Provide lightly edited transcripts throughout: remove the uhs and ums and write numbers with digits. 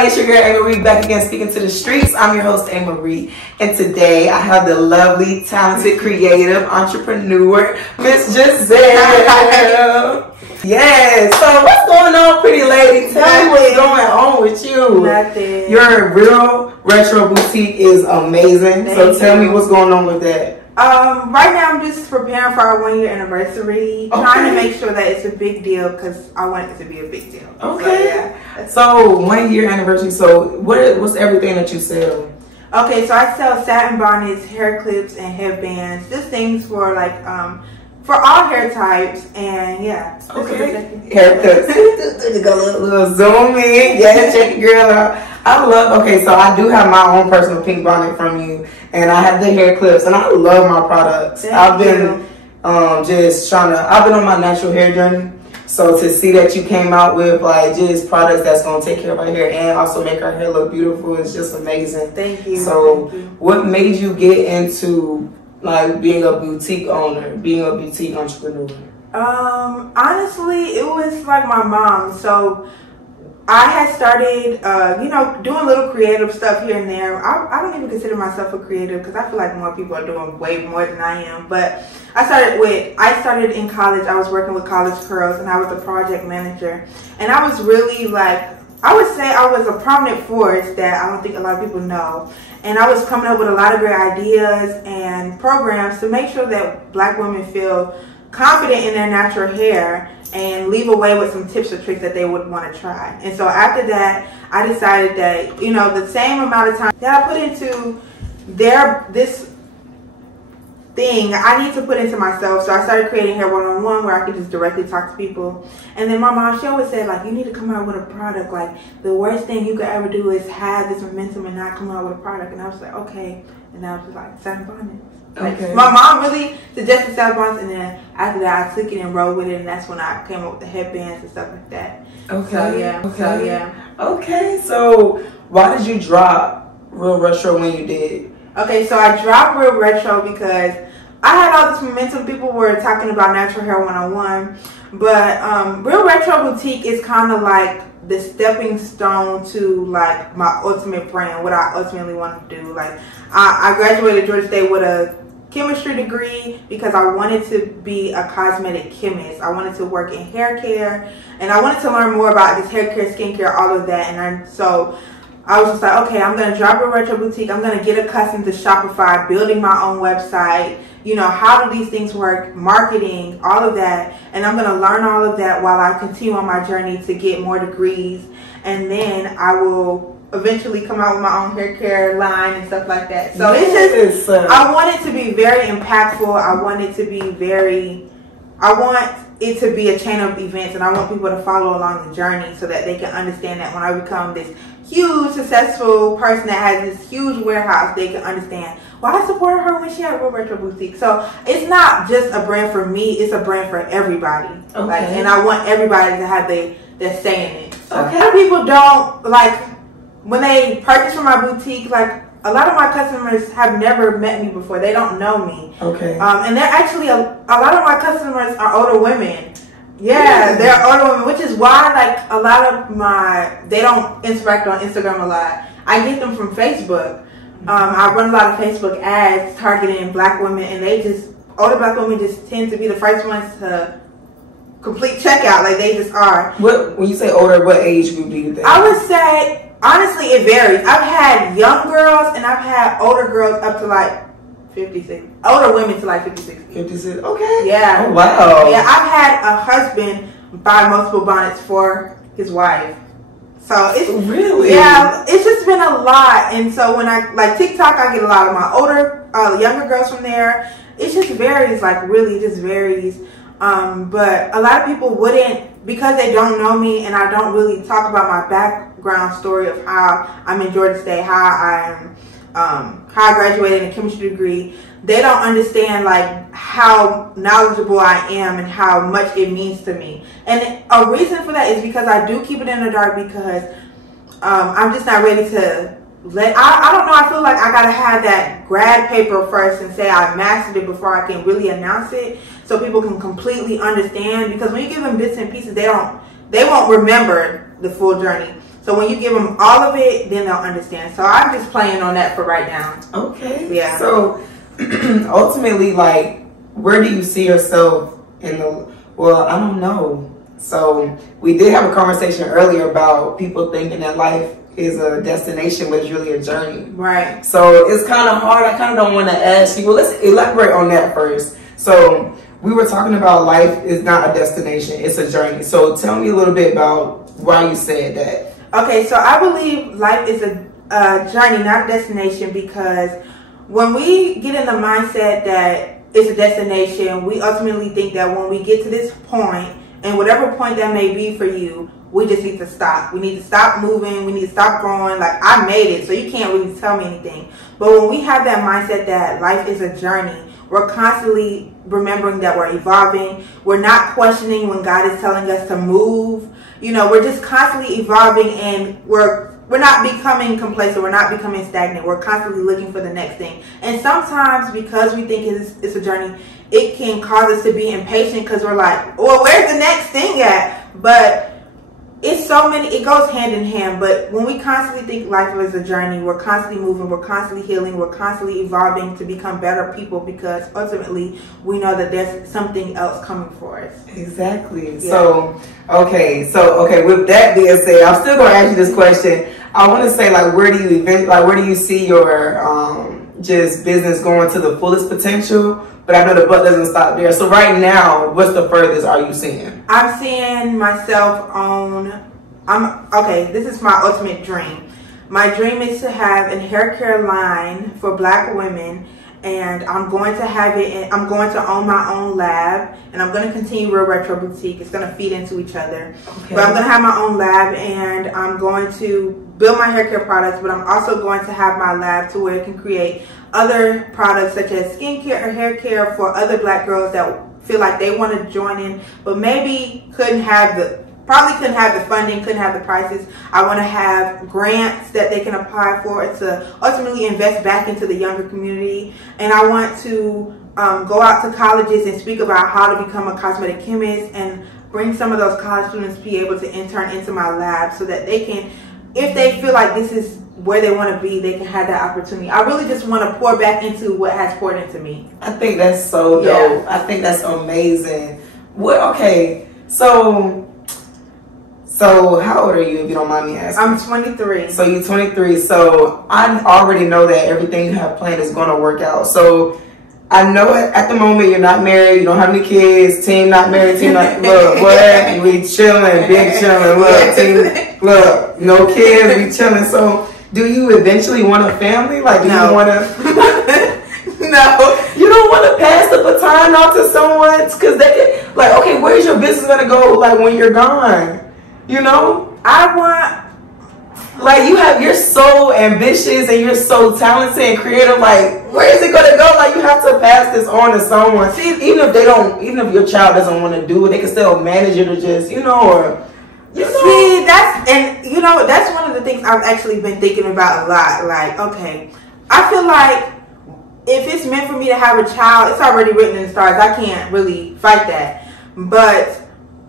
everybody, it's your girl Amarie back again speaking to the streets. I'm your host Amarie, and today I have the lovely, talented, creative entrepreneur, Miss Jhazel. Yes. So what's going on, pretty lady? Tell me what's going on with you. Nothing. Your real retro boutique is amazing. So tell me what's going on with that. Right now I'm just preparing for our 1-year anniversary, trying to make sure that it's a big deal because I want it to be a big deal. Okay. So 1-year anniversary. So what's everything that you sell? Okay, so I sell satin bonnets, hair clips, and headbands. Just things for like for all hair types, and yeah. Okay. Haircuts. Go a little zoom in. Yeah, check your girl out. I love. Okay, so I do have my own personal pink bonnet from you, and I have the hair clips, and I love my products. I've been just trying to. I've been on my natural hair journey. So to see that you came out with like just products that's gonna take care of our hair and also make our hair look beautiful is just amazing. Thank you. So what made you get into like being a boutique owner, being a boutique entrepreneur? Honestly, it was like my mom. So I had started, doing little creative stuff here and there. I don't even consider myself a creative because I feel like more people are doing way more than I am. But I started in college. I was working with college girls, and I was a project manager. And I was really like, I would say I was a prominent force that I don't think a lot of people know. And I was coming up with a lot of great ideas and programs to make sure that Black women feel confident in their natural hair and leave away with some tips or tricks that they would want to try. And so after that, I decided that, the same amount of time that I put into this thing, I need to put into myself. So I started creating Hair One-on-One where I could just directly talk to people. And then my mom, she always said, like, you need to come out with a product. Like, the worst thing you could ever do is have this momentum and not come out with a product. And I was like, okay. And I was just like, satin bonnets. Like, my mom really suggested satin bonnets, and then after that, I took it and rolled with it, and that's when I came up with the headbands and stuff like that. Okay. So, yeah. Okay. So, yeah. Okay. So why did you drop Real Retro when you did? Okay, so I dropped Real Retro because I had all this momentum. People were talking about Natural Hair 101, but Real Retro Boutique is kind of like the stepping stone to like my ultimate brand, what I ultimately want to do. Like I graduated Georgia State with a chemistry degree because I wanted to be a cosmetic chemist. I wanted to work in hair care, and I wanted to learn more about this hair care, skincare, all of that. And so I was just like, okay, I'm going to drop a retro boutique. I'm going to get accustomed to Shopify, building my own website. How do these things work, marketing, all of that. And I'm going to learn all of that while I continue on my journey to get more degrees. And then I will eventually come out with my own hair care line and stuff like that. So it's just, I want it to be very impactful. I want it to be a chain of events, and I want people to follow along the journey so that they can understand that when I become this huge, successful person that has this huge warehouse, they can understand, well, I supported her when she had a Real Retro Boutique. So it's not just a brand for me, it's a brand for everybody. Okay. Like, and I want everybody to have their say in it. So okay. A lot of people don't, like, when they purchase from my boutique, like, a lot of my customers have never met me before. They don't know me. Okay. And they're actually, a lot of my customers are older women. Yeah, they're older women, which is why, like, a lot of they don't interact on Instagram a lot. I get them from Facebook. I run a lot of Facebook ads targeting Black women, and older Black women just tend to be the first ones to complete checkout. Like, they just are. When you say older, what age group do you think? I would say, honestly, it varies. I've had young girls and I've had older girls up to like 56. Older women to like 56. 56? Okay. Yeah. Oh, wow. Yeah, I've had a husband buy multiple bonnets for his wife. So it's really, yeah, it's just been a lot. And so when I like TikTok, I get a lot of my younger girls from there. It just varies, like really just varies. But a lot of people wouldn't, because they don't know me and I don't really talk about my background story of how I'm in Georgia State, how I graduated in a chemistry degree. They don't understand like how knowledgeable I am and how much it means to me. And a reason for that is because I do keep it in the dark because I'm just not ready to I don't know, I feel like I gotta have that grad paper first and say I mastered it before I can really announce it so people can completely understand, because when you give them bits and pieces, they won't remember the full journey. So when you give them all of it, then they'll understand. So I'm just playing on that for right now. Okay. Yeah. So ultimately, like, where do you see yourself in the, well, I don't know. So we did have a conversation earlier about people thinking that life is a destination, but it's really a journey. Right. So it's kind of hard. I kind of don't want to ask you. Well, let's elaborate on that first. So we were talking about life is not a destination, it's a journey. So tell me a little bit about why you said that. Okay, so I believe life is a journey, not a destination, because when we get in the mindset that it's a destination, we ultimately think that when we get to this point, and whatever point that may be for you, we just need to stop. We need to stop moving. We need to stop growing. Like, I made it, so you can't really tell me anything. But when we have that mindset that life is a journey, we're constantly remembering that we're evolving. We're not questioning when God is telling us to move. You know, we're just constantly evolving, and we're not becoming complacent. We're not becoming stagnant. We're constantly looking for the next thing. And sometimes, because we think it's a journey, it can cause us to be impatient because we're like, well, where's the next thing at? But it's so many, it goes hand in hand. But when we constantly think life is a journey, we're constantly moving, we're constantly healing, we're constantly evolving to become better people, because ultimately we know that there's something else coming for us. Exactly. Yeah. So okay, with that being said, I'm still going to ask you this question. I want to say, like, where do you see your just business going to the fullest potential? But I know the butt doesn't stop there. So right now, what's the furthest are you seeing? I'm seeing myself this is my ultimate dream. My dream is to have a hair care line for Black women, and I'm going to have it, and I'm going to own my own lab, and I'm going to continue Real Retro Boutique. It's going to feed into each other. Okay. But I'm going to have my own lab, and I'm going to build my hair care products, but I'm also going to have my lab to where it can create other products such as skincare or hair care for other Black girls that feel like they want to join in, but maybe couldn't have the funding, couldn't have the prices. I want to have grants that they can apply for to ultimately invest back into the younger community. And I want to go out to colleges and speak about how to become a cosmetic chemist, and bring some of those college students to be able to intern into my lab, so that they can, if they feel like this is where they want to be, they can have that opportunity. I really just want to pour back into what has poured into me. I think that's so dope. I think that's amazing. So how old are you, if you don't mind me asking? I'm 23. So you're 23. So I already know that everything you have planned is going to work out. So I know at the moment you're not married, you don't have any kids, team not married, team not, look, what happened? We chilling, big chilling, look, team, look, no kids, we chilling. So do you eventually want a family? Like, do you want to? No, you don't want to pass the baton off to someone, because they can, like, okay, where's your business gonna go? Like, when you're gone, you know? I want, like, you're so ambitious and you're so talented and creative. Like, where is it gonna go? Like, you have to pass this on to someone. See, even if your child doesn't want to do it, they can still manage it, or just, you know, or. You know. See, that's one of the things I've actually been thinking about a lot. Like, okay, I feel like if it's meant for me to have a child, it's already written in the stars. I can't really fight that. But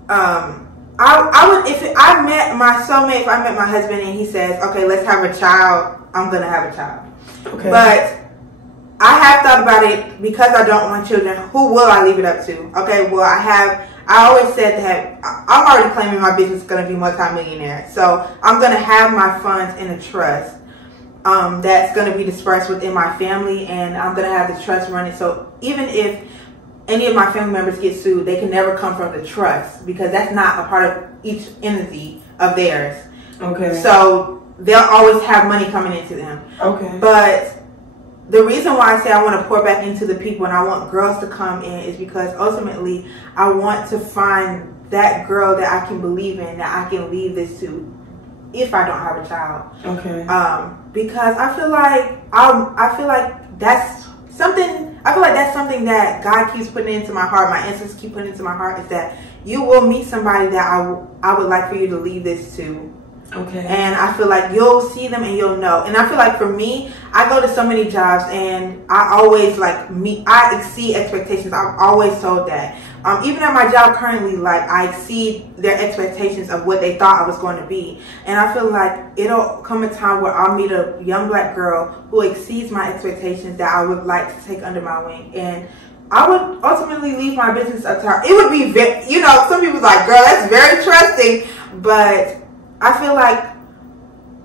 I would, if I met my soulmate, if I met my husband and he says, okay, let's have a child, I'm gonna have a child. Okay. But I have thought about it, because I don't want children. Who will I leave it up to? Okay, well, I always said that I'm already claiming my business is going to be multi-millionaire. So I'm going to have my funds in a trust that's going to be dispersed within my family, and I'm going to have the trust running. So even if any of my family members get sued, they can never come from the trust, because that's not a part of each entity of theirs. Okay. So they'll always have money coming into them. Okay. But the reason why I say I want to pour back into the people and I want girls to come in is because ultimately I want to find that girl that I can believe in, that I can leave this to if I don't have a child. Okay. Because I feel like that's something that God keeps putting into my heart, my ancestors keep putting into my heart, is that you will meet somebody that I would like for you to leave this to. Okay. And I feel like you'll see them and you'll know. And I feel like for me, I go to so many jobs and I always I exceed expectations. I've always told that. even at my job currently, like I exceed their expectations of what they thought I was going to be. And I feel like it'll come a time where I'll meet a young black girl who exceeds my expectations that I would like to take under my wing. And I would ultimately leave my business up to her. It would be, you know, some people's like, girl, that's very trusting. But I feel like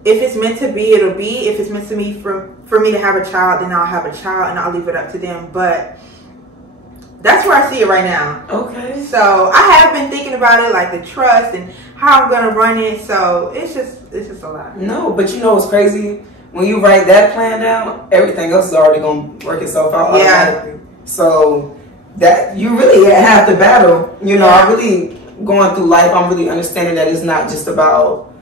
if it's meant to be, it'll be. If it's meant to be for me to have a child, then I'll have a child and I'll leave it up to them. But that's where I see it right now. Okay. So I have been thinking about it, like the trust and how I'm gonna run it. So it's just a lot. No, but you know what's crazy? When you write that plan down, everything else is already gonna work itself out automatically. Yeah. So that you really have to battle. You know, I'm really going through life. I'm really understanding that it's not just about.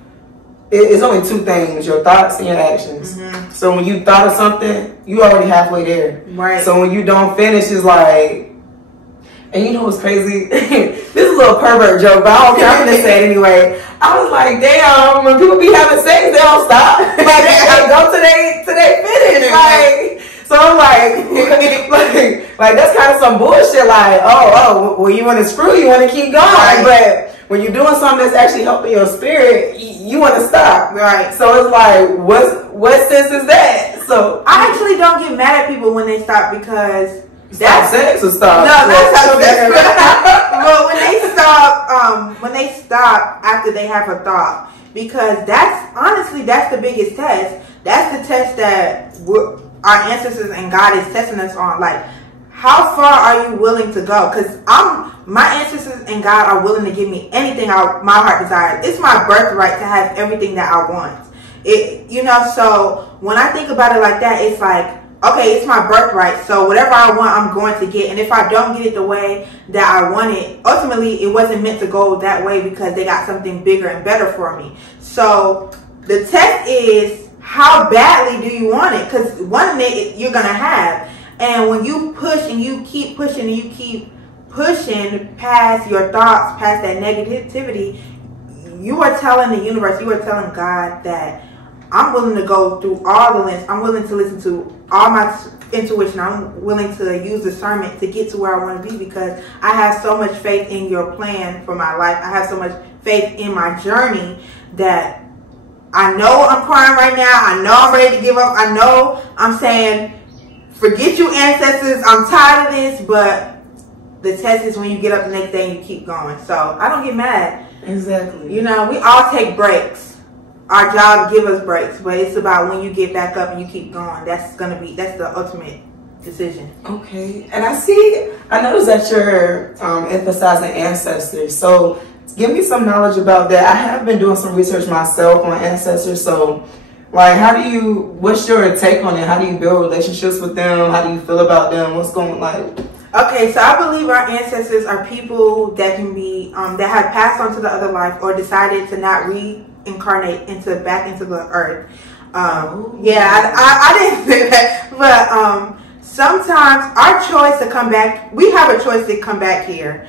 It's only two things: your thoughts and your actions. Mm-hmm. So when you thought of something, you already halfway there. Right. So when you don't finish, it's like. And you know what's crazy? This is a little pervert joke, but I don't care. I'm gonna say it anyway. I was like, damn, when people be having sex, they don't stop. Like they go till they finish. Like, so I'm like that's kind of some bullshit. Like, oh, well, you want to screw, you want to keep going, right. But when you're doing something that's actually helping your spirit, you want to stop. Right. So it's like, what sense is that? So I actually don't get mad at people when they stop because. That's sex or stop? No, that's how sex. But when they stop after they have a thought, because that's the biggest test. That's the test that our ancestors and God is testing us on. Like, how far are you willing to go? Because my ancestors and God are willing to give me anything my heart desires. It's my birthright to have everything that I want. So when I think about it like that, it's like, okay, it's my birthright, so whatever I want, I'm going to get. And if I don't get it the way that I want it, ultimately, it wasn't meant to go that way because they got something bigger and better for me. So the test is, how badly do you want it? Because one minute you're going to have. And when you push and you keep pushing and you keep pushing past your thoughts, past that negativity, you are telling the universe, you are telling God that I'm willing to go through all the lengths. I'm willing to listen to all my intuition. I'm willing to use discernment to get to where I want to be because I have so much faith in your plan for my life. I have so much faith in my journey that I know I'm crying right now. I know I'm ready to give up. I know I'm saying, forget you ancestors. I'm tired of this. But the test is when you get up the next day and you keep going. So I don't get mad. Exactly. You know, we all take breaks. Our job give us breaks, but it's about when you get back up and you keep going. That's the ultimate decision. Okay, and I noticed that you're emphasizing ancestors. So give me some knowledge about that. I have been doing some research myself on ancestors. So, like, what's your take on it? How do you build relationships with them? How do you feel about them? What's going like? Okay, so I believe our ancestors are people that can be that have passed on to the other life or decided to not reincarnate back into the earth. I didn't say that, but sometimes our choice to come back, we have a choice to come back here.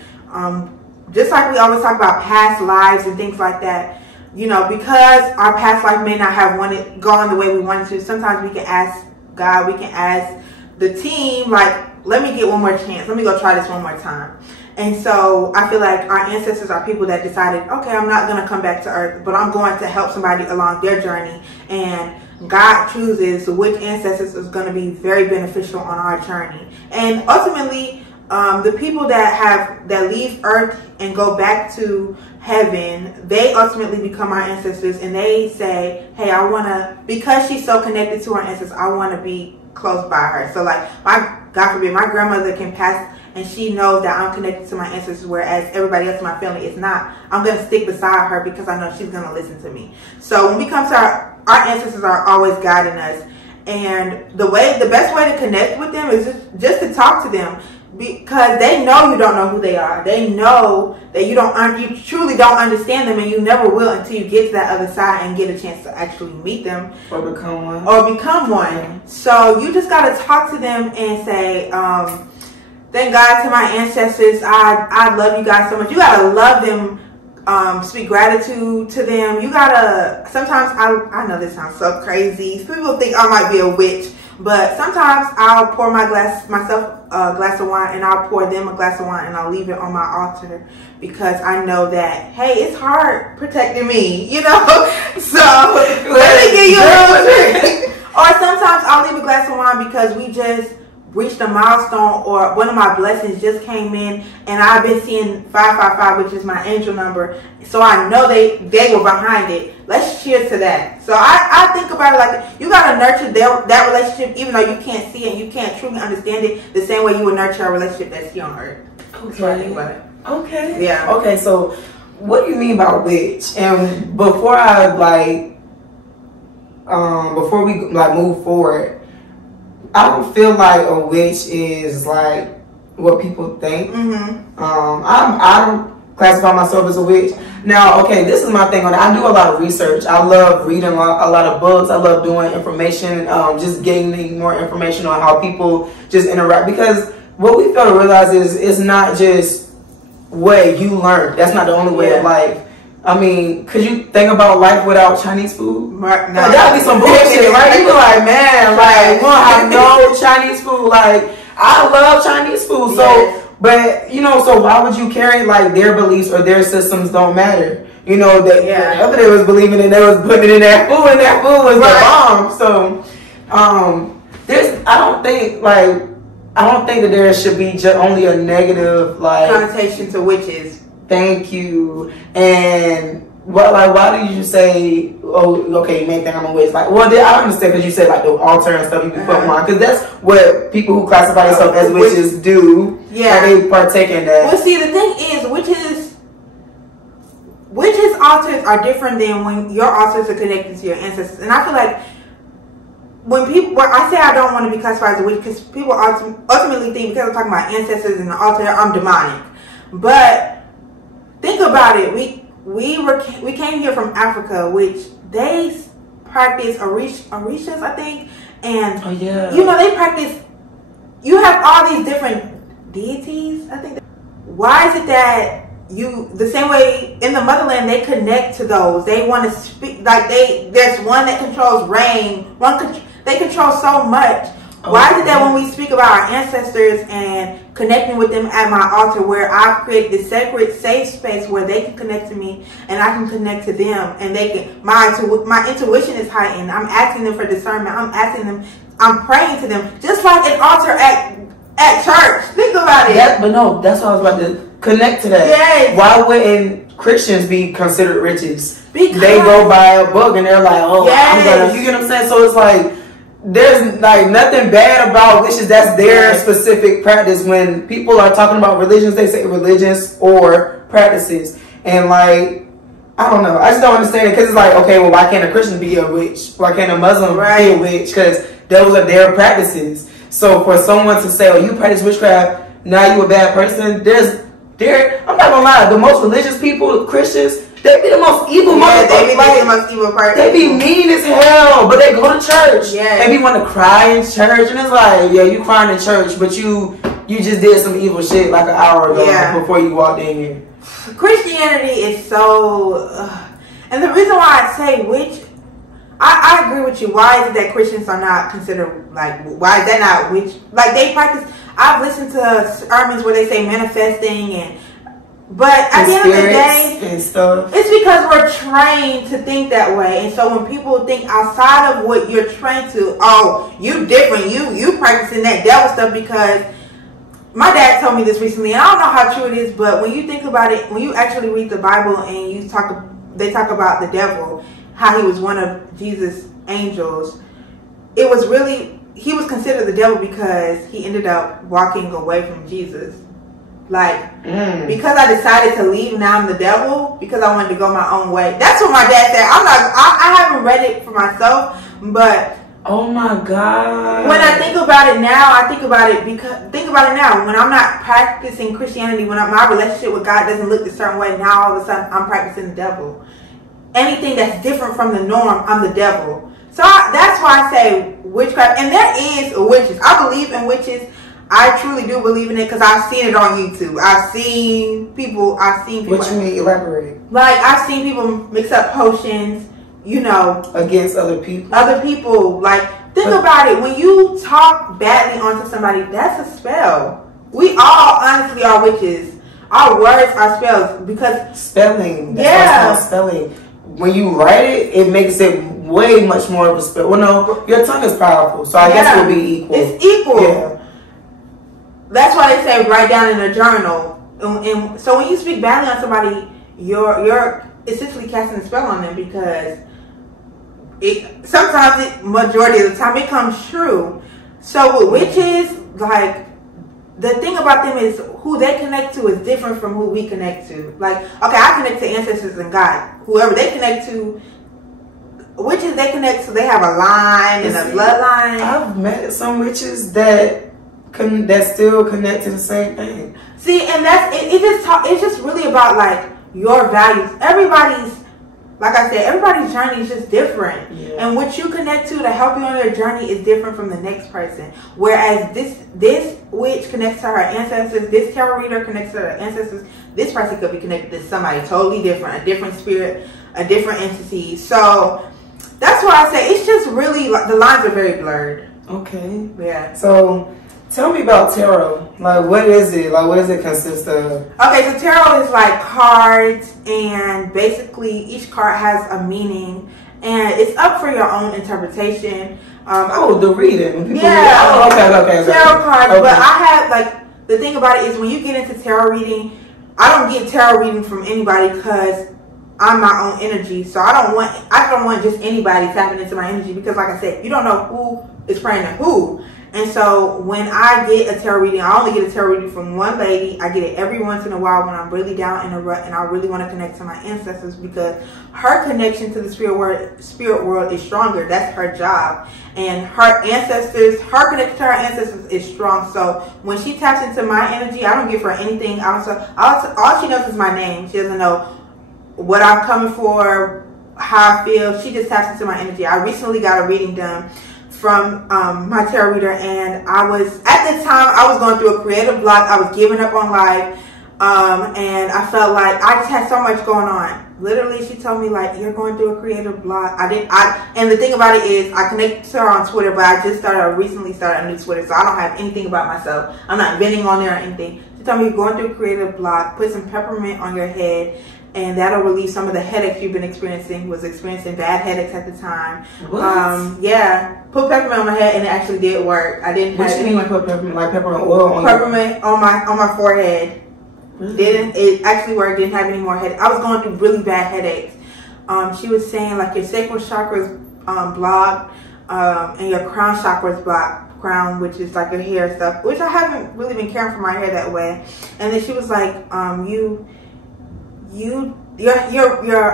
Just like we always talk about past lives and things like that. You know, because our past life may not have gone the way we wanted to. Sometimes we can ask God, we can ask the team, like, let me get one more chance. Let me go try this one more time. And so I feel like our ancestors are people that decided, okay, I'm not going to come back to earth, but I'm going to help somebody along their journey. And God chooses which ancestors is going to be very beneficial on our journey. And ultimately, the people that leave earth and go back to heaven, they ultimately become our ancestors. And they say, hey, because she's so connected to our ancestors, I want to be close by her. So like, God forbid, my grandmother can pass and she knows that I'm connected to my ancestors, whereas everybody else in my family is not. I'm going to stick beside her because I know she's going to listen to me. So when we come to our ancestors are always guiding us. And the best way to connect with them is just to talk to them, because they know you don't know who they are. They know that you truly don't understand them, and you never will until you get to that other side and get a chance to actually meet them or become one. Mm-hmm. So you just got to talk to them and say, thank God to my ancestors. I love you guys so much. You got to love them. Speak gratitude to them. You gotta, sometimes I know this sounds so crazy. People think I might be a witch, But sometimes I'll pour myself a glass of wine, and I'll pour them a glass of wine, and I'll leave it on my altar because I know that, hey, it's hard protecting me, you know. So let me give you a little trick. Or sometimes I'll leave a glass of wine because we just reached a milestone, or one of my blessings just came in, and I've been seeing 555, which is my angel number, so I know they were behind it. Let's cheers to that. So I think about it like you gotta nurture that relationship, even though you can't see it and you can't truly understand it, the same way you would nurture a relationship that's here on earth. Okay. That's what I think about it. Okay. Yeah. Okay, so what do you mean by witch? And before I before we move forward, I don't feel like a witch is like what people think. I don't classify myself as a witch. Now, okay, this is my thing on it. I do a lot of research. I love reading a lot of books. I love doing information, just gaining more information on how people just interact. Because what we fail to realize is it's not just what you learn. That's not the only way of life. I mean, could you think about life without Chinese food? No. That would be some bullshit, right? You be like, man, like, we don't have no Chinese food. Like, I love Chinese food. So, but, you know, so why would you carry, like, their beliefs or their systems don't matter? You know, that whatever they was believing in, they was putting it in their food, and that food was the bomb. So, I don't think that there should be just only a negative, like, connotation to witches. Thank you. And why did you say, oh, okay, you may think I'm a witch? Like, well, I understand because you said like the altar and stuff you can put on, because that's what people who classify themselves as witches do. Yeah, they partake in that. Well, see, the thing is, witches altars are different than when your altars are connected to your ancestors, and I feel like when I say I don't want to be classified as a witch, because people ultimately think because I'm talking about ancestors and the altar, I'm demonic, but think about it. We came here from Africa, which they practice orishas, I think, and you know they practice. You have all these different deities. I think. Why is it that the same way in the motherland they connect to those? They want to speak like there's one that controls rain. They control so much. Why is it that when we speak about our ancestors and connecting with them at my altar, where I've created this sacred, safe space where they can connect to me and I can connect to them, and they can my intuition is heightened. I'm asking them for discernment. I'm praying to them, just like an altar at church. Think about it. But no, that's what I was about to connect to that. Yes. Why wouldn't Christians be considered witches? Because they go by a book and they're like, oh, I'm gonna. You get what I'm saying? So it's like, there's like nothing bad about witches. That's their specific practice. When people are talking about religions, they say religions or practices. And like, I don't know. I just don't understand it, because it's like, okay, well, why can't a Christian be a witch? Why can't a Muslim be a witch? Because those are their practices. So for someone to say, oh, you practice witchcraft, now you a bad person. I'm not gonna lie, the most religious people, Christians, they be the most evil motherfuckers. They be the most evil part. They be mean as hell, but they go to church. They be want to cry in church, and it's like, yeah, you crying in church, but you just did some evil shit like an hour ago before you walked in here. Christianity is so, and the reason why I say witch, I agree with you. Why is it that Christians are not considered, like, why is that not witch? Like, they practice, I've listened to sermons where they say manifesting but at the end of the day, it's because we're trained to think that way. And so when people think outside of what you're trained to, oh, you different, you practicing that devil stuff, because my dad told me this recently, and I don't know how true it is, but when you think about it, when you actually read the Bible and they talk about the devil, how he was one of Jesus' angels, it was really, he was considered the devil because he ended up walking away from Jesus. Like, because I decided to leave, now I'm the devil, because I wanted to go my own way. That's what my dad said. I haven't read it for myself, but oh my God. When I think about it now, think about it now, when I'm not practicing Christianity, when my relationship with God doesn't look a certain way, now all of a sudden I'm practicing the devil. Anything that's different from the norm, I'm the devil. So that's why I say witchcraft. And there is witches. I believe in witches. I truly do believe in it, because I've seen it on YouTube. I've seen people. What you mean? Elaborate. Like, I've seen people mix up potions, you know, against other people. Other people, like, Think about it. When you talk badly onto somebody, that's a spell. We all honestly are witches. Our words are spells because spelling. That's spelling. When you write it, it makes it way much more of a spell. Well, no, your tongue is powerful, so I guess it will be equal. It's equal. Yeah. That's why they say write down in a journal. And so when you speak badly on somebody, you're essentially casting a spell on them because majority of the time it comes true. So with witches, like, the thing about them is who they connect to is different from who we connect to. Like, okay, I connect to ancestors and God. Whoever they connect to, witches they connect to, they have a line and a bloodline. I've met some witches that still connect to the same thing. See, and that's it. It's just really about like your values. Like I said, everybody's journey is just different. Yeah. And what you connect to help you on your journey is different from the next person. Whereas this witch connects to her ancestors, this tarot reader connects to her ancestors, this person could be connected to somebody totally different, a different spirit, a different entity. So that's why I say it's just really, like, the lines are very blurred. Okay. Yeah. So tell me about tarot. Like, what is it? Like, what does it consist of? Okay, so tarot is like cards, and basically each card has a meaning, and it's up for your own interpretation. The reading. Yeah. Okay. Tarot cards, okay. But I have, like, the thing about it is when you get into tarot reading, I don't get tarot reading from anybody because I'm my own energy. So I don't want just anybody tapping into my energy because, like I said, you don't know who is praying to who. And so when I get a tarot reading, I only get a tarot reading from one lady. I get it every once in a while when I'm really down in a rut and I really want to connect to my ancestors because her connection to the spirit world is stronger. That's her job. And her connection to her ancestors is strong. So when she taps into my energy, I don't give her anything. All she knows is my name. She doesn't know what I'm coming for, how I feel. She just taps into my energy. I recently got a reading done from my tarot reader, and at the time I was going through a creative block. I was giving up on life, and I felt like I just had so much going on. Literally, she told me, like, you're going through a creative block. And the thing about it is, I connected to her on Twitter, but I recently started a new Twitter, so I don't have anything about myself. I'm not venting on there or anything. She told me, you're going through a creative block. Put some peppermint on your head, and that'll relieve some of the headaches you've been experiencing. Was experiencing bad headaches at the time. What? Yeah. Put peppermint on my head, and it actually did work. I didn't. What you mean, like put peppermint, like peppermint oil on? Peppermint on my forehead. Really? It actually worked. Didn't have any more headaches. I was going through really bad headaches. She was saying, like, your sacral chakra's blocked, and your crown chakra's blocked. Crown, which is like your hair stuff, which I haven't really been caring for my hair that way. And then she was like, your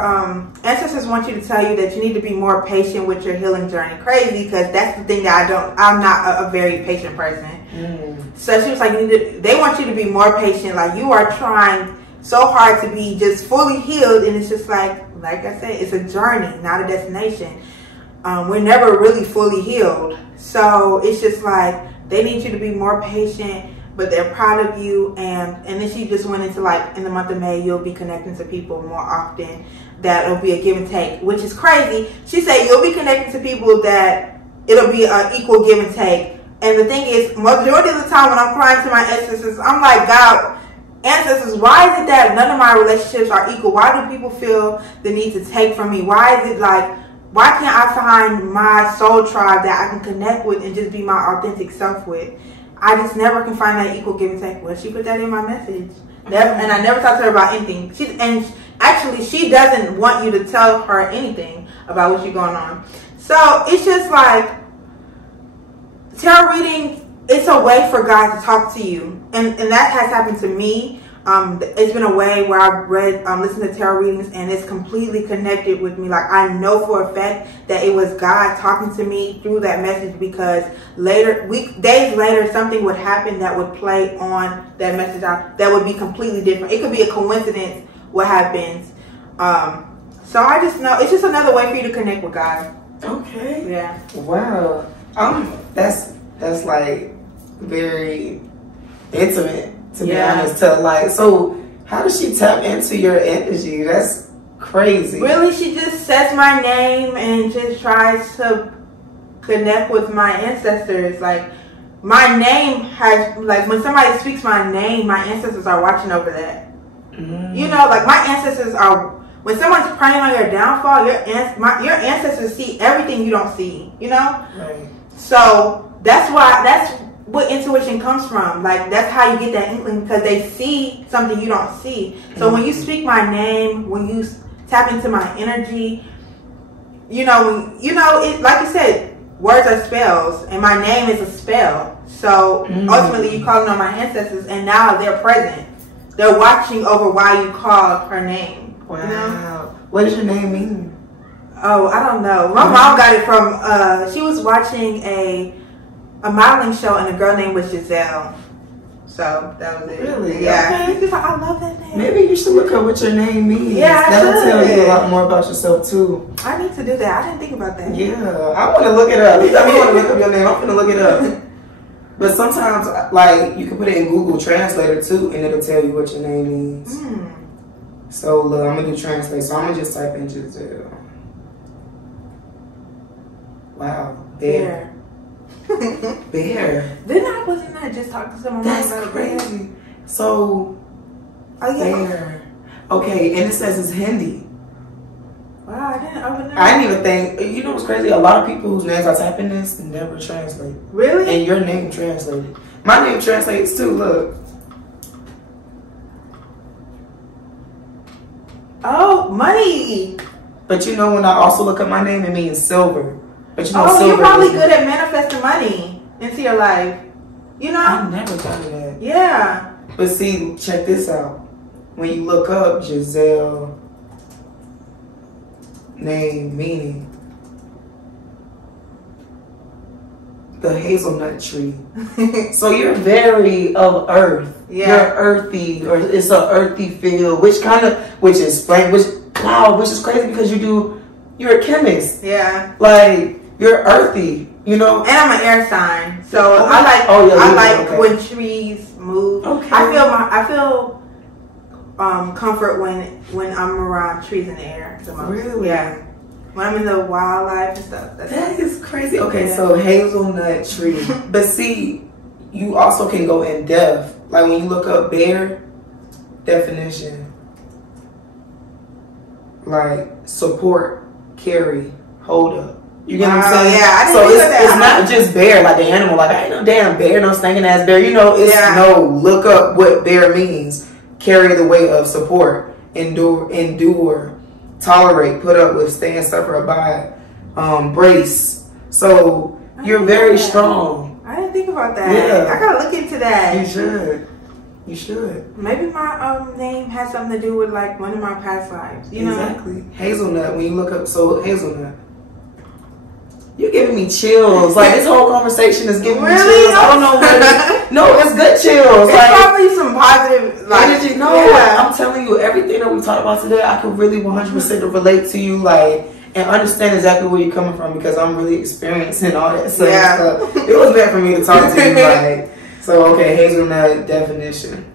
ancestors want you to tell you that you need to be more patient with your healing journey. Crazy, because that's the thing that I'm not a very patient person. So she was like, they want you to be more patient. Like, you are trying so hard to be just fully healed, and it's just like I said, it's a journey, not a destination. We're never really fully healed, so it's just like they need you to be more patient. But they're proud of you, and then she just went into, like, in the month of May, you'll be connecting to people more often. That'll be a give and take, which is crazy. She said you'll be connecting to people that it'll be an equal give and take. And the thing is, majority of the time when I'm crying to my ancestors, I'm like, God, ancestors, why is it that none of my relationships are equal? Why do people feel the need to take from me? Why is it like, why can't I find my soul tribe that I can connect with and just be my authentic self with? I just never can find that equal give and take. Well, she put that in my message. And I never talked to her about anything. She doesn't want you to tell her anything about what's going on. So it's just like, tarot reading, it's a way for God to talk to you. And that has happened to me. It's been a way where I've listened to tarot readings, and it's completely connected with me. Like, I know for a fact that it was God talking to me through that message, because days later, something would happen that would play on that message out that would be completely different. It could be a coincidence what happens. So I just know it's just another way for you to connect with God. Okay. Yeah. Wow. That's like very intimate. To be honest, so how does she tap into your energy? That's crazy. Really, she just says my name and just tries to connect with my ancestors. Like, my name has, like, when somebody speaks my name, my ancestors are watching over that. You know, like, my ancestors are, when someone's praying on your downfall, your ancestors see everything you don't see, you know? Right. So that's what intuition comes from. Like, that's how you get that inkling, because they see something you don't see. So when you speak my name, when you tap into my energy, you know, it, like you said, words are spells, and my name is a spell. So ultimately, you calling on my ancestors, and now they're present. They're watching over why you called her name. Wow. You know? What does your name mean? Oh, I don't know. My mom got it from, she was watching a modeling show, and the girl name was Jhazel. So that was it. Really? Yeah. Okay. She's like, I love that name. Maybe you should look up what your name means. Yeah, that'll tell you a lot more about yourself too. I need to do that. I didn't think about that. Yeah, I want to look it up. You want to look up your name? I'm gonna look it up. But sometimes, like, you can put it in Google Translator too, and it'll tell you what your name means. So look, I'm gonna do translate. So I'm gonna just type in Jhazel. Wow, bear. Bear. Wasn't I just talking to someone That's about crazy. Bear? So, bear. Okay, and it says it's Hindi. Wow, I didn't even think. You know what's crazy? A lot of people whose names I type in this never translate. Really? And your name translated. My name translates too. Look. Oh, money. But you know, when I also look up my name, it means silver. But you know, silver. You're probably good at manifesting money into your life. You know? I never thought of that. Yeah. But see, check this out. When you look up Jhazel name meaning, the hazelnut tree. So you're very of earth. Yeah. You're earthy, or it's an earthy feel, which is crazy because you're a chemist. Yeah. Like, you're earthy, you know? And I'm an air sign. So I like when trees move. Okay. I feel comfort when I'm around trees in the air. Really? Yeah. When I'm in the wildlife and stuff. That is crazy. Okay, so hazelnut tree. But see, you also can go in depth. Like when you look up bear definition, like support, carry, hold up. You get what I'm saying? Yeah, I didn't so think of that. It's not just bear, like the animal. Like, I ain't no damn bear, no stinking ass bear. You know, it's no, look up what bear means. Carry the weight of support, endure, tolerate, put up, withstand, suffer, abide, brace. So you're very strong. I didn't think about that. Yeah. I gotta look into that. You should. You should. Maybe my name has something to do with like one of my past lives. You know? Exactly. Hazelnut. When you look up, so hazelnut. You're giving me chills. Like, this whole conversation is giving me chills. I don't know what. No, it's good chills. It's like, probably some positive energy. No, I'm telling you, everything that we talked about today, I can really 100% relate to you, like, and understand exactly where you're coming from, because I'm really experiencing all that stuff. It was meant for me to talk to you, like. So, okay, hazelnut definition.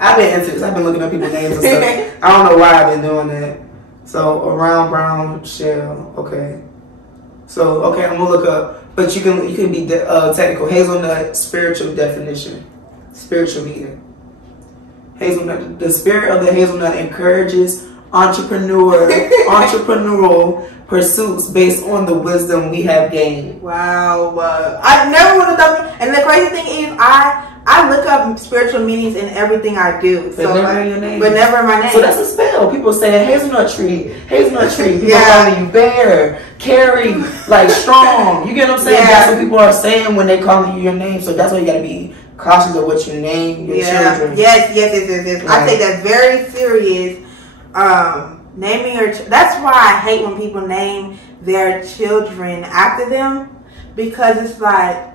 I've been into this. I've been looking up people's names and stuff. I don't know why I've been doing that. So, a round brown shell. Okay. So, okay, I'm gonna look up. But you can be technical. Hazelnut spiritual definition. Spiritual meaning. Hazelnut. The spirit of the hazelnut encourages entrepreneurial pursuits based on the wisdom we have gained. Wow. I never would have done. And the crazy thing is, I look up spiritual meanings in everything I do. But so never in your name. But never in my name. So that's a spell. People saying hazelnut tree. People calling you bear, carry, like strong. You get what I'm saying? That's what people are saying when they calling you your name. So that's why you gotta be cautious of what you name your children. Yes. Right. I take that very serious. Naming your that's why I hate when people name their children after them, because it's like,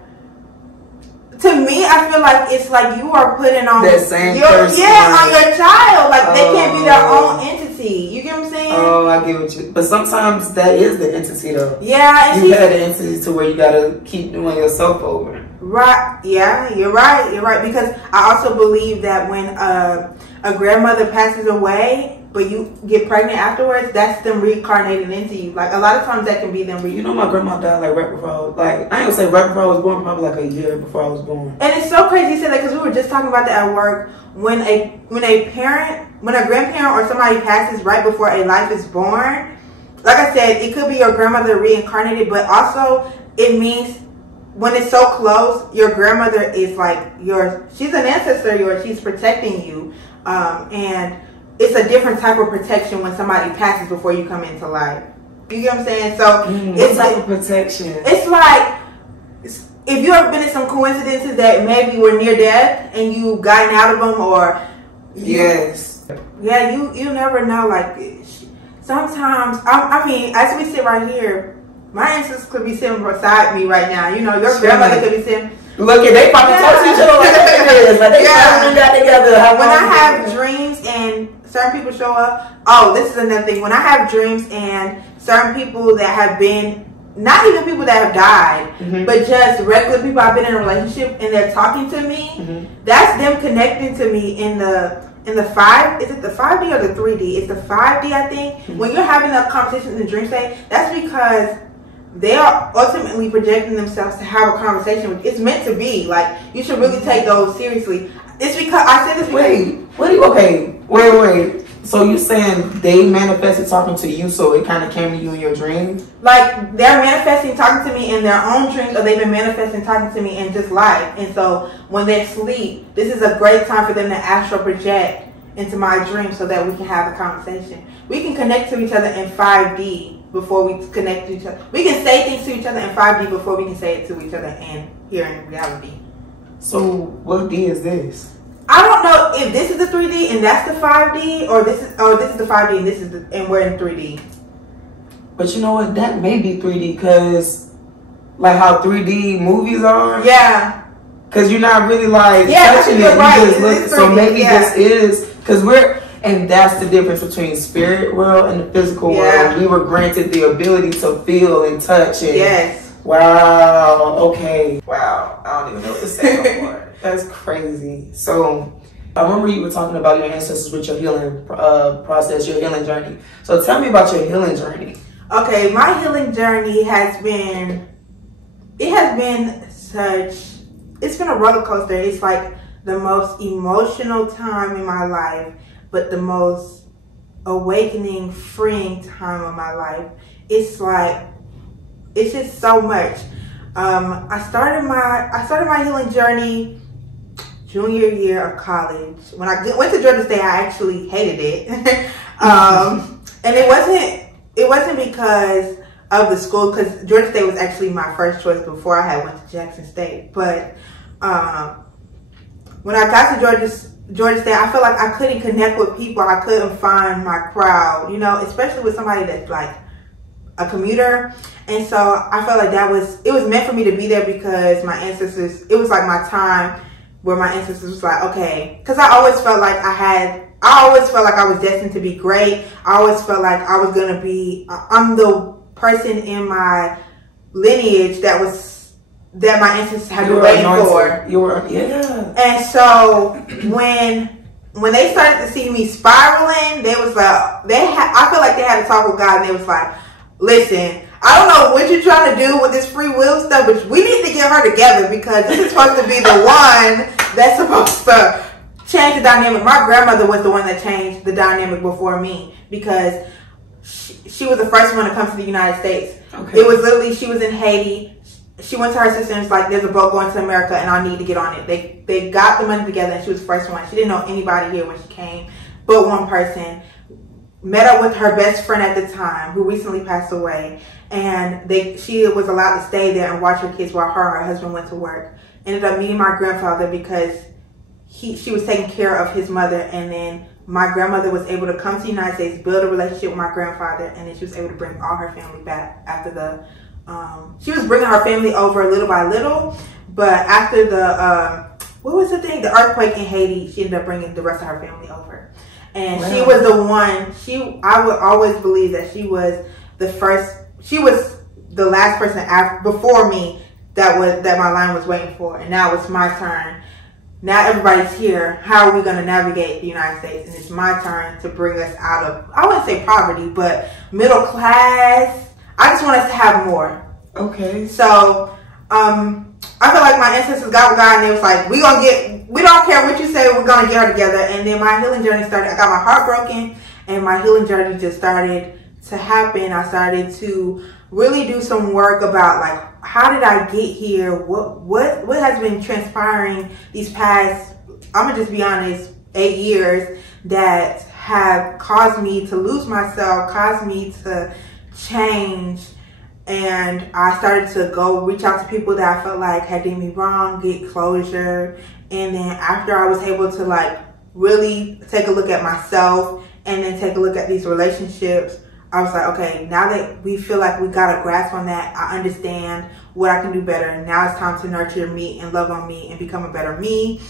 to me, I feel like it's like you are putting on that same person. On your child. Like, they can't be their own entity. You get what I'm saying? Oh, I get what you. But sometimes that is the entity, though. Yeah, you had the entity to where you gotta keep doing yourself over. Right. Yeah, you're right. You're right, because I also believe that when a grandmother passes away, but you get pregnant afterwards, that's them reincarnating into you. Like, a lot of times that can be them. You know, my grandma died like right before I was, like, I ain't gonna say right before I was born, probably like a year before I was born. And it's so crazy you say that, because we were just talking about that at work. When a grandparent or somebody passes right before a life is born, like I said, it could be your grandmother reincarnated, but also it means when it's so close, your grandmother is like she's an ancestor of yours, she's protecting you. And it's a different type of protection when somebody passes before you come into life. You get what I'm saying? So it's like a protection. It's like, if you have been in some coincidences that maybe were near death and you gotten out of them, or yes, yeah, you never know. Like, sometimes I mean, as we sit right here, my ancestors could be sitting beside me right now. You know, your grandmother could be sitting. Look at they probably talk to each other like this. Like they got together. When I have dreams and certain people show up, oh, this is another thing. When I have dreams and certain people that have been, not even people that have died, but just regular people I've been in a relationship and they're talking to me, that's them connecting to me in the 5, is it the 5D or the 3D? It's the 5D, I think. When you're having a conversation in the dream state, that's because they are ultimately projecting themselves to have a conversation with. It's meant to be. Like, you should really take those seriously. It's because I said this because wait. So you saying they manifested talking to you, so it kind of came to you in your dream? Like, they're manifesting talking to me in their own dreams, or they've been manifesting talking to me in just life. And so when they sleep, this is a great time for them to astral project into my dream so that we can have a conversation. We can connect to each other in 5D before we connect to each other. We can say things to each other in 5D before we can say it to each other and here in reality. So what D is this? I don't know if this is the 3D and that's the 5D, or this is the 5D and this is and we're in 3D. But you know what? That may be 3D, because like how 3D movies are. Yeah. Because you're not really like touching it. Right. You just look, so maybe this is, because and that's the difference between spirit world and the physical world. We were granted the ability to feel and touch. And wow. Okay. Wow. I don't even know what to say anymore. That's crazy. So I remember you were talking about your ancestors with your healing process, your healing journey. So tell me about your healing journey. Okay, my healing journey has been it's been a roller coaster. It's like the most emotional time in my life, but the most awakening, freeing time of my life. It's just so much. I started my healing journey junior year of college. When I went to Georgia State, I actually hated it, and it wasn't because of the school, because Georgia State was actually my first choice before I had went to Jackson State. But when I got to Georgia State, I felt like I couldn't connect with people. I couldn't find my crowd, you know, especially with somebody that's like a commuter. And so I felt like it was meant for me to be there, because my ancestors, it was like my time where my ancestors was like, okay, because I always felt like I was destined to be great. I always felt like I was going to be, I'm the person in my lineage that my ancestors had been waiting for. And so when they started to see me spiraling, they was like, I feel like they had to talk with God, and they was like, listen, I don't know what you're trying to do with this free will stuff, but we need to get her together, because this is supposed to be the one that's supposed to change the dynamic. My grandmother was the one that changed the dynamic before me, because she was the first one to come to the United States. Okay. It was literally, she was in Haiti. She went to her sister and was like, there's a boat going to America and I need to get on it. They got the money together, and she was the first one. She didn't know anybody here when she came but one person. Met up with her best friend at the time, who recently passed away, and she was allowed to stay there and watch her kids while her husband went to work. Ended up meeting my grandfather because she was taking care of his mother, and then my grandmother was able to come to the United States, build a relationship with my grandfather, and then she was able to bring all her family back after she was bringing her family over little by little, but after the earthquake in Haiti, she ended up bringing the rest of her family over. And she was the one, I would always believe that she was the last person before me that my line was waiting for, and now it's my turn. now everybody's here. How are we going to navigate the United States? And it's my turn to bring us out of, I wouldn't say poverty, but middle class. I just want us to have more. Okay. So, I feel like my ancestors got with God and they was like, we don't care what you say, we're going to get her together. And then my healing journey started. I got my heart broken and my healing journey just started to happen. I started to really do some work about like, how did I get here? What has been transpiring these past, I'm going to just be honest, 8 years that have caused me to lose myself, caused me to change. And I started to go reach out to people that I felt like had did me wrong, get closure. And then after I was able to like really take a look at myself and then take a look at these relationships, I was like, okay, now that we feel like we got a grasp on that, I understand what I can do better. Now it's time to nurture me and love on me and become a better me.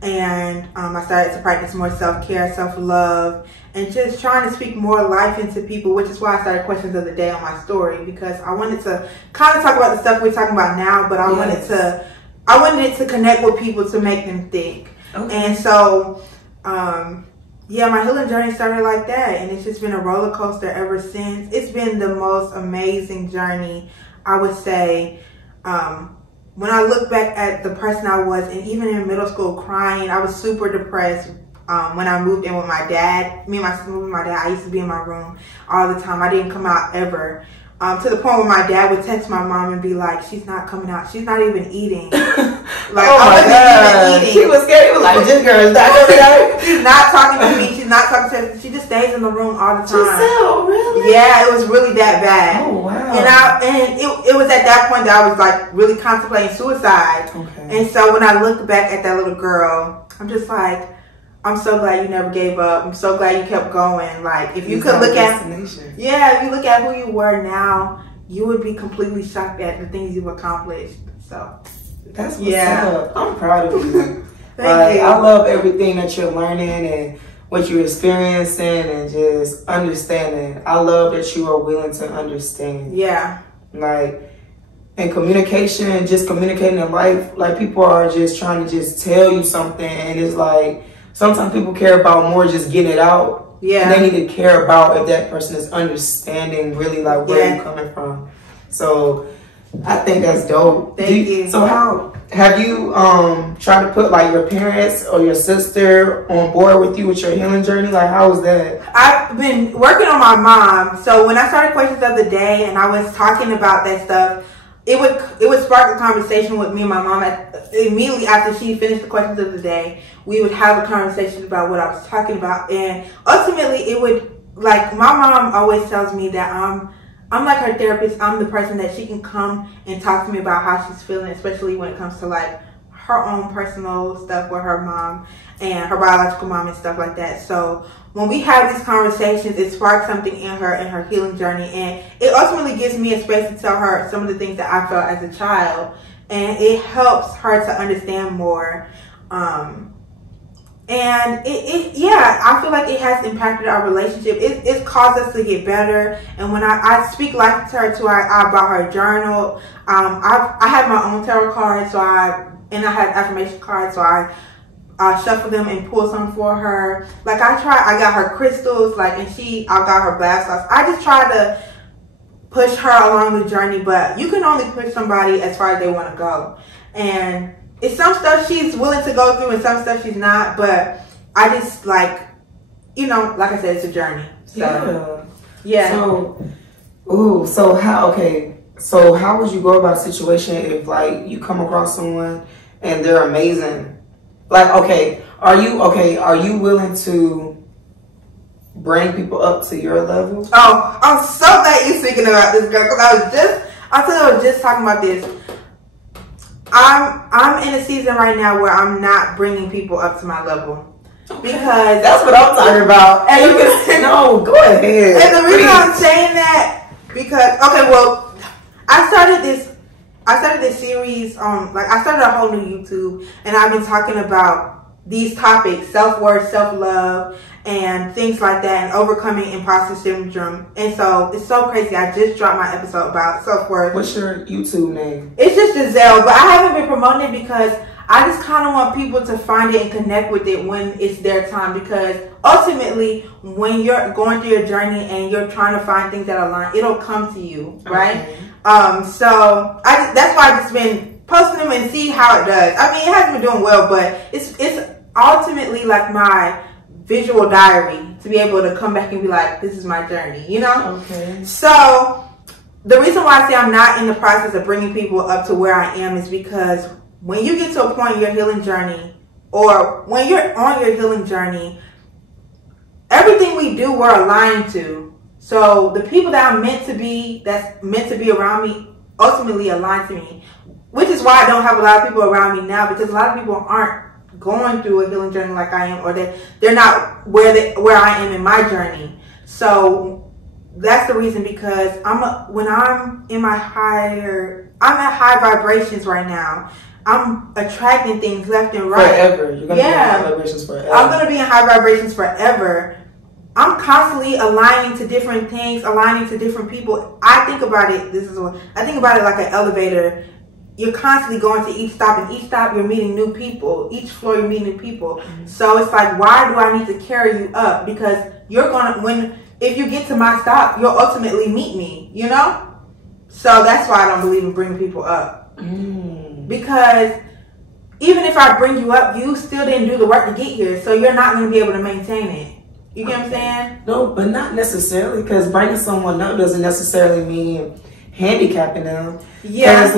And I started to practice more self-care, self-love, and just trying to speak more life into people, which is why I started Questions of the Day on my story, because I wanted to kind of talk about the stuff we're talking about now, but I wanted it to connect with people to make them think. Okay. And so, yeah, my healing journey started like that, and it's just been a roller coaster ever since. It's been the most amazing journey, I would say. When I look back at the person I was, and even in middle school crying, I was super depressed when I moved in with my dad. Me and my sister moved with my dad. I used to be in my room all the time. I didn't come out ever. To the point where my dad would text my mom and be like, she's not coming out. She's not even eating. Like, oh my God. She was scared. He was like, this girl is not coming out. She's not talking to me. She's not talking to me. She just stays in the room all the time. Jhazel, really? Yeah, it was really that bad. Oh, wow. And it was at that point that I was like really contemplating suicide. Okay. And so when I look back at that little girl, I'm just like, I'm so glad you never gave up. I'm so glad you kept going. Like, if you could look at, if you look at who you were now, you would be completely shocked at the things you've accomplished. So that's what's up. I'm proud of you. Thank you. I love everything that you're learning and what you're experiencing and just understanding. I love that you are willing to understand. Yeah. Like, and communication, just communicating in life, like people are just trying to just tell you something, and it's like, sometimes people care about more just getting it out. Yeah. And they need to care about if that person is understanding really like where you're coming from. So I think that's dope. Thank you. So how have you tried to put like your parents or your sister on board with you with your healing journey? Like, how was that? I've been working on my mom. So when I started Questions of the Day and I was talking about that stuff, it would spark a conversation with me and my mom immediately after she finished the Questions of the Day. We would have a conversation about what I was talking about, and ultimately it would, like, my mom always tells me that I'm like her therapist. I'm the person that she can come and talk to me about how she's feeling, especially when it comes to like her own personal stuff with her mom and her biological mom and stuff like that. So when we have these conversations, it sparks something in her healing journey, and it ultimately gives me a space to tell her some of the things that I felt as a child, and it helps her to understand more. And I feel like it has impacted our relationship. It's caused us to get better. And when I speak life to her too, I bought her a journal. I have my own tarot cards, I have affirmation cards, so I shuffle them and pull some for her. Like I got her crystals, like, and I got her bath salts. I just try to push her along the journey, but you can only push somebody as far as they want to go. And it's some stuff she's willing to go through and some stuff she's not, but I just like, like I said, it's a journey. So, yeah. So how would you go about a situation if like you come across someone and they're amazing? Like, are you willing to bring people up to your level? Oh, I'm so glad you're speaking about this, girl, because I was just talking about this. I'm in a season right now where I'm not bringing people up to my level, because that's what I'm talking about. And no, go ahead. And the reason I'm saying that, because I started this series I started a whole new YouTube, and I've been talking about these topics: self-worth, self-love, and things like that, and overcoming imposter syndrome. And so it's so crazy. I just dropped my episode about self-worth. What's your YouTube name? It's just Jhazel, but I haven't been promoting it because I just kind of want people to find it and connect with it when it's their time, because ultimately when you're going through your journey and you're trying to find things that align, it'll come to you, right? So that's why I've just been posting them and see how it does. I mean, it hasn't been doing well, but it's ultimately like my visual diary to be able to come back and be like, this is my journey, you know? Okay. So the reason why I say I'm not in the process of bringing people up to where I am is because when you get to a point in your healing journey, or when you're on your healing journey, everything we do, we're aligned to. So the people that I'm meant to be, that's meant to be around me, ultimately align to me. Which is why I don't have a lot of people around me now, because a lot of people aren't going through a healing journey like I am, or they're not where I am in my journey. So that's the reason, because when I'm at high vibrations right now. I'm attracting things left and right. Forever. You're gonna be in high vibrations forever. I'm gonna be in high vibrations forever. I'm constantly aligning to different things, aligning to different people. I think about it like an elevator. You're constantly going to each stop, and each stop you're meeting new people. Each floor you're meeting new people. Mm-hmm. So it's like, why do I need to carry you up? Because if you get to my stop, you'll ultimately meet me, you know? So that's why I don't believe in bringing people up. Because even if I bring you up, you still didn't do the work to get here. So you're not going to be able to maintain it. You get what I'm saying? No, but not necessarily, because bringing someone up doesn't necessarily mean handicapping them. Yeah. Because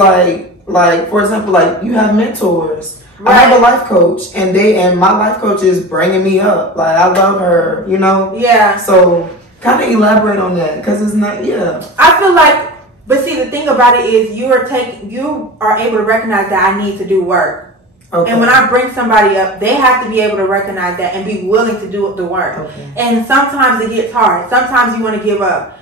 like for example, like you have mentors. Right. I have a life coach, and my life coach is bringing me up. Like, I love her, you know? Yeah. So kind of elaborate on that, because it's not, I feel like, but see, the thing about it is you are able to recognize that I need to do work. Okay. And when I bring somebody up, they have to be able to recognize that and be willing to do the work. Okay. And sometimes it gets hard. Sometimes you want to give up.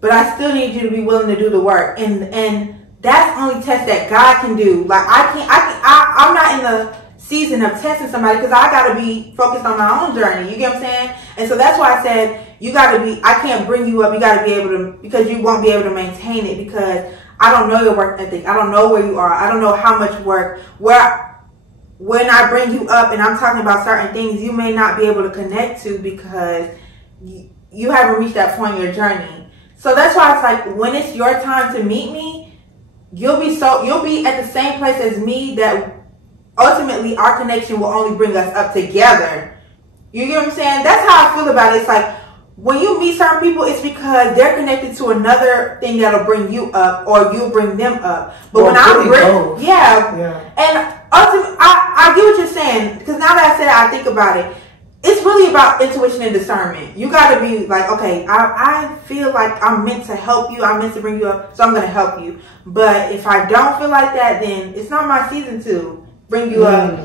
But I still need you to be willing to do the work. And that's the only test that God can do. Like, I'm not in the season of testing somebody, because I got to be focused on my own journey. You get what I'm saying? And so that's why I said, I can't bring you up. You got to be able to, because you won't be able to maintain it, because I don't know your work ethic. I don't know where you are. I don't know how much work. When I bring you up and I'm talking about certain things, you may not be able to connect to, because you haven't reached that point in your journey. So that's why it's like, when it's your time to meet me, you'll be at the same place as me, that ultimately our connection will only bring us up together. You get what I'm saying? That's how I feel about it. It's like, when you meet certain people, it's because they're connected to another thing that'll bring you up, or you bring them up. But when I bring, and ultimately, I get what you're saying, because now that I said it, I think about it. It's really about intuition and discernment. You got to be like, okay, I feel like I'm meant to help you. I'm meant to bring you up, so I'm going to help you. But if I don't feel like that, then it's not my season to bring you up.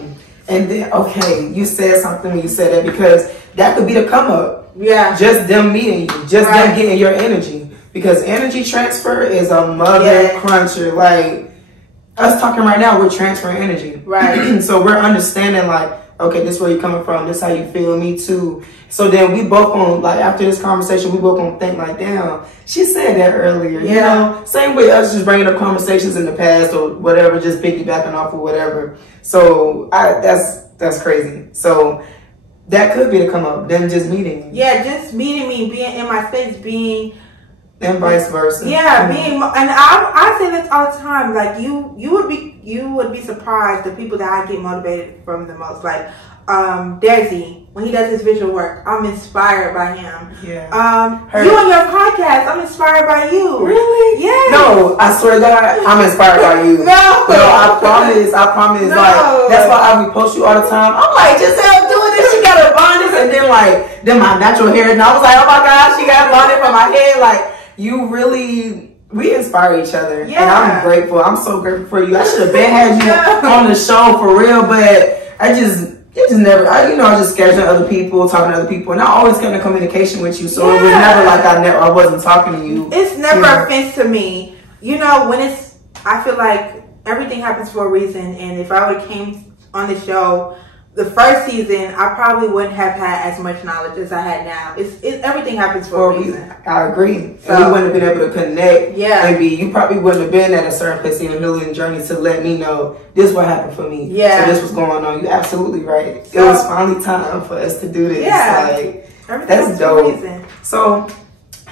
And then, okay, you said something when you said that, because that could be the come up. Yeah. Just them meeting you. Just them getting your energy. Because energy transfer is a mother cruncher. Like, us talking right now, we're transferring energy. Right. So we're understanding, like, okay, this is where you're coming from. This is how you feel. Me too. So then we both gonna, like, after this conversation, we both gonna think like, damn, she said that earlier. You know? Same way us just bringing up conversations in the past or whatever, just piggybacking off or whatever. So that's crazy. So that could be the come up, them just meeting. Yeah, just meeting me, being in my space, and vice versa. Yeah, and I say this all the time. Like, you would be surprised the people that I get motivated from the most. Like, Desi, when he does his visual work, I'm inspired by him. Yeah. You on your podcast, I'm inspired by you. Really? Yeah. No, I swear to God, I'm inspired by you. No, I promise. No. Like, that's why I repost you all the time. I'm like, Jhazel doing this. She got her bonnets, and then my natural hair, and I was like, oh my God, she got a bonnet for my head. Like, we inspire each other. Yeah. And I'm grateful. I'm so grateful for you. I should have been had you on the show for real, but I just scheduling other people, talking to other people, and I always kept in communication with you. So it was never like I wasn't talking to you. It's never offense to me. You know, I feel like everything happens for a reason, and if I would have came on the show the first season, I probably wouldn't have had as much knowledge as I had now. Everything happens for a reason. I agree. So, and we wouldn't have been able to connect. Yeah. Maybe you probably wouldn't have been at a certain place in your healing journey to let me know this what happened for me. Yeah. So this was going on. You're absolutely right. So, it was finally time for us to do this. Yeah. Like, that's dope. So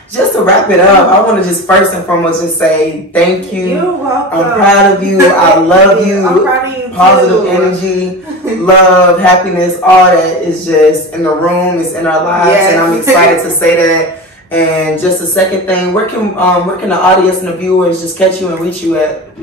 just to wrap it up, I want to just first and foremost just say thank you. You're welcome. I'm proud of you. I love you. I'm proud of you too. Positive energy, love, happiness, all that is just in the room. It's in our lives, and I'm excited to say that. And just a second thing, where can the audience and the viewers just catch you and reach you at?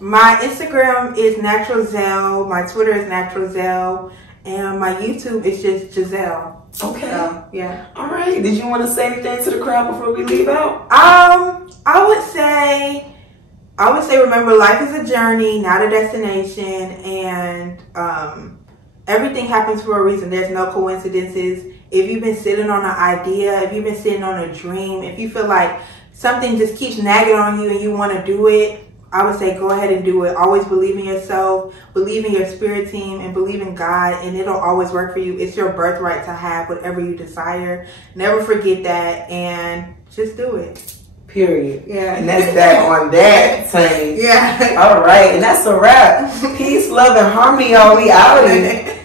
My Instagram is Natural Zell. My Twitter is Natural Zell. And my YouTube is just Jhazel. Okay. So, yeah. All right. Did you want to say anything to the crowd before we leave out? I would say remember, life is a journey, not a destination, and everything happens for a reason. There's no coincidences. If you've been sitting on an idea, if you've been sitting on a dream, if you feel like something just keeps nagging on you and you want to do it, I would say go ahead and do it. Always believe in yourself, believe in your spirit team, and believe in God, and it'll always work for you. It's your birthright to have whatever you desire. Never forget that, and just do it. Period. Yeah. And that's that on that, honey. Yeah. All right. And that's a wrap. Peace, love, and harmony, y'all. We Outie.